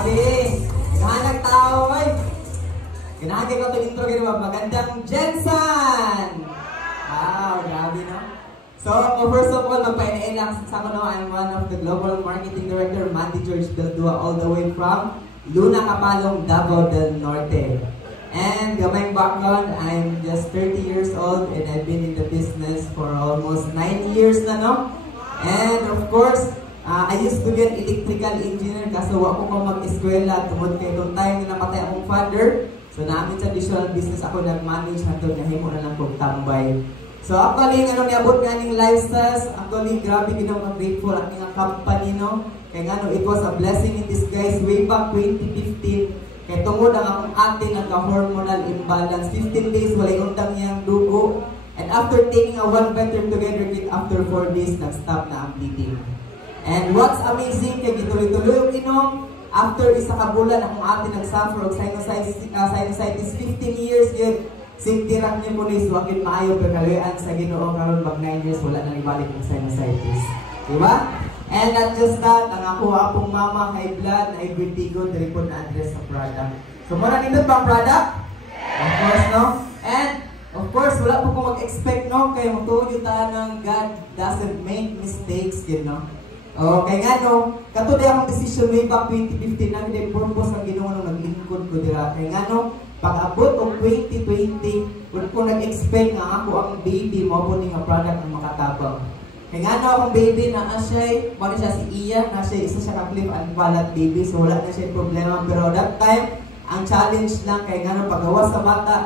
Grabe! Ganahanag tao ay! Ganahanag ko itong intro gano'n ba? Magandang Jensen! Wow, grabe no? So, first of all, magpainain lang sa ako no, I'm one of the Global Marketing Director, Mandy George Del Dua, all the way from Luna Capalong, Davao del Norte. And my background, I'm just 30 years old and I've been in the business for almost 9 years na no? And of course, I used to be an electrical engineer kasi wako ko mag-eskwela tungod kay itong time na namatay akong father. So namin sa additional business ako nag-manage na ito, nahimo na lang kong tambay. So actually, niabot nga ning lifestyles, actually grabe grateful at nga company no. Kaya nga no, it was a blessing in disguise way back 2015. Kaya tungod ang akong ate nagka-hormonal imbalance, 15 days walay undang niyang dugo. And after taking a one better together kit, after 4 days, nag-stop na ang bleeding. And what's amazing, kaya gituloy-tuloy yung inom, after isa ka bulan, akong ate nag-suffer of sinusitis 15 years yun, sigtirak niyo po ni Suwakit maayo, pagkaluyan sa Ginoo, karon bag 9 years, wala na ibalik ng sinusitis. Diba? And not just that, ang ako apong mama, high blood, high vertigo, dali po na address sa product. So, muna nindot ba ang product? Of course, no? And, of course, wala po kong mag-expect, no? Kaya magtuod yung ng God doesn't make mistakes, you know? Okay nga, no? Katuloy akong decision way back 2015 na hindi purpose ang ginawa nung naglingkod ko dira. Kaya nga, no? Pag-abot o 2020, wala ko nag-expect nga ako ang baby mo po nga product ng makatabang. Kaya nga, no? Akong baby na siya, wala siya si Iya, na siya isa siya ka-cliff and balat baby, so wala na siya problema. Pero that time, ang challenge lang, kaya nga, no? Pag-awas sa bata,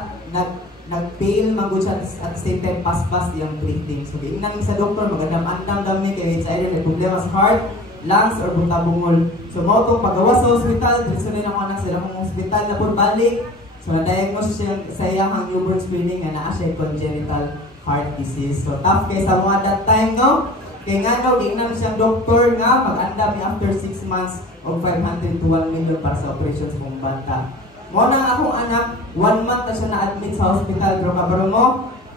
nag-fail magod siya at the same time pas-pas yung breathing. So, tingnan sa doktor, magandang-andang dami kayo. It's either may problema sa heart, lungs, or buta-bungol. So, mo itong pagawas sa hospital, dito ako anak sa ilang hospital na po balik. So, na-diagnose siya sa iyang newborn screening na naa siya congenital heart disease. So, tough kayo sa mga that time, no? Kaya nga, no, tingnan siyang doktor nga, mag-andam after 6 months of 500 to 1 million para sa operations kong bata. Muna akong anak, 1 month na siya na-admit sa hospital. Pero kabaro mo,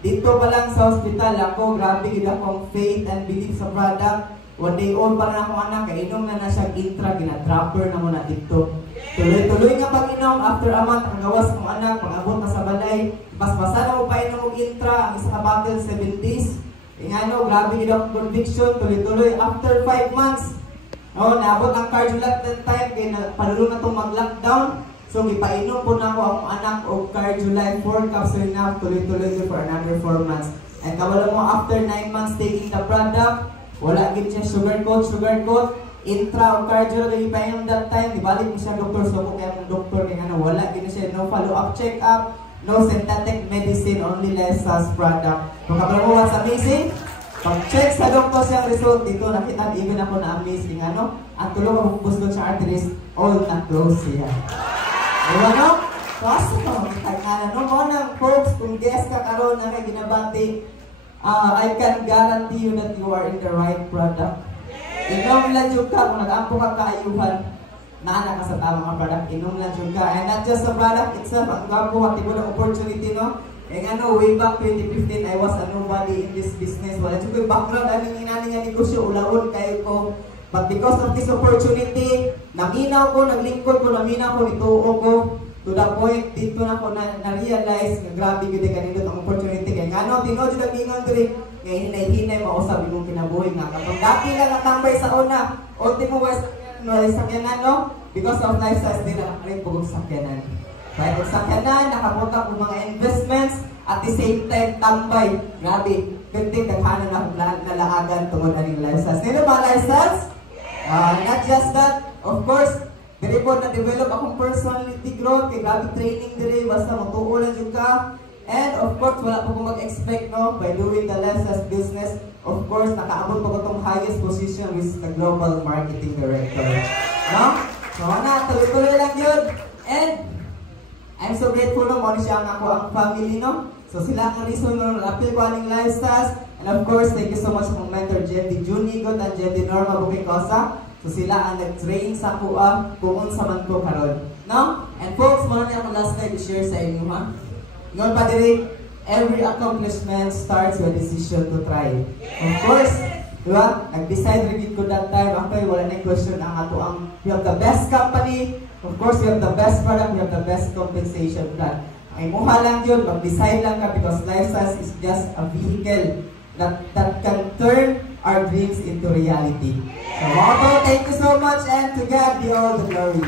dito pa lang sa hospital ako, grabe gila akong faith and belief sa product. 1 day old pa na akong anak, kainom na siya intra, gina-dropper na muna dito. Tuloy-tuloy nga pag-inom, after a month, ang gawas kong anak, pag-abot na sa balay, pas-pasa na mo pa inom ng intra, ang isa ka bottle, 7 days. Nga no, grabe gila akong conviction, tuloy-tuloy, after 5 months, oh, naabot ang cardiolog that time, kaya palulo na itong mag-lockdown. So, ipainom po na ako ang anak o Cardiolite 4 cups enough, tuloy-tuloy for another 4 months. And kabalo mo, after 9 months taking the product, wala gid siya sugar coat, intra o Cardiolite, ipainom that time, ibalik mo siya doktor, so kung kaya ng doktor, kaya na wala gid siya, no follow-up check-up, no synthetic medicine, only Lesas product. Kung kabalo mo, what's amazing? Pag-check sa doktor siyang result, dito nakita, even ako na amazing, ano? Ang tulong ang bukbos sa arteries, all na-close siya. Diba no? Kaso no, no mo nang folks, kung guest ka karon na kay ginabati, I can guarantee you that you are in the right product. Inom lang yung ka, kung nag-ampo ka kaayuhan, naana ka sa tamang product, inom lang yung ka. And not just the product itself, ang gago, hati mo ng opportunity, no? Eh nga no, way back 2015, I was a nobody in this business. Wala yung background, anong inani nga negosyo, ulawon kayo ko. But because of this opportunity, naminaw ko, naglingkod ko, naminaw ko, nituo ko, to the point, dito na ko na-realize na grabe yun kanindot ang opportunity. Kaya nga no, tinod yung nagingon ko rin, kaya hinay-hinay, mausap yung kinabuhi nga. Kapag dati lang natambay sa una, ultimo sakyanan, no? Because of lifestyle, nila, rin pugong sakyanan. Kaya kung sakyanan, nakapunta ko mga investments, at the same time, tambay. Grabe, 15 naghanan akong nalaagan tungod na ning lifestyles. Nino ba lifestyles? Not just that, of course, dili po na-develop akong personality growth, kay grabe training dili, basta matuulan yung ka. And of course, wala po kong mag-expect, no, by doing the lifestyles business. Of course, nakaabot po ko itong highest position with the Global Marketing Director. No? So, tuloy-tuloy lang yun. And, I'm so grateful no, mo siya ang ako ang family, no? So sila ang reason mo appeal ko aning lifestyles. And of course, thank you so much sa mentor Jendy Junigot and Jendy Norma Bukikosa. So sila ang nag-train sa kuha kung sa man ko karon. No? And folks, mo na akong last night i-share sa inyo, ha? Ngayon pa diri, every accomplishment starts with a decision to try. Of course, Diba? Nag-decide rin ko that time, okay, wala na question ang ato ang, we have the best company, of course, we have the best product, we have the best compensation plan. Ay muha lang yun, mag-decide lang ka because lifestyle is just a vehicle that can turn our dreams into reality. So, Moto, thank you so much and to God be all the glory.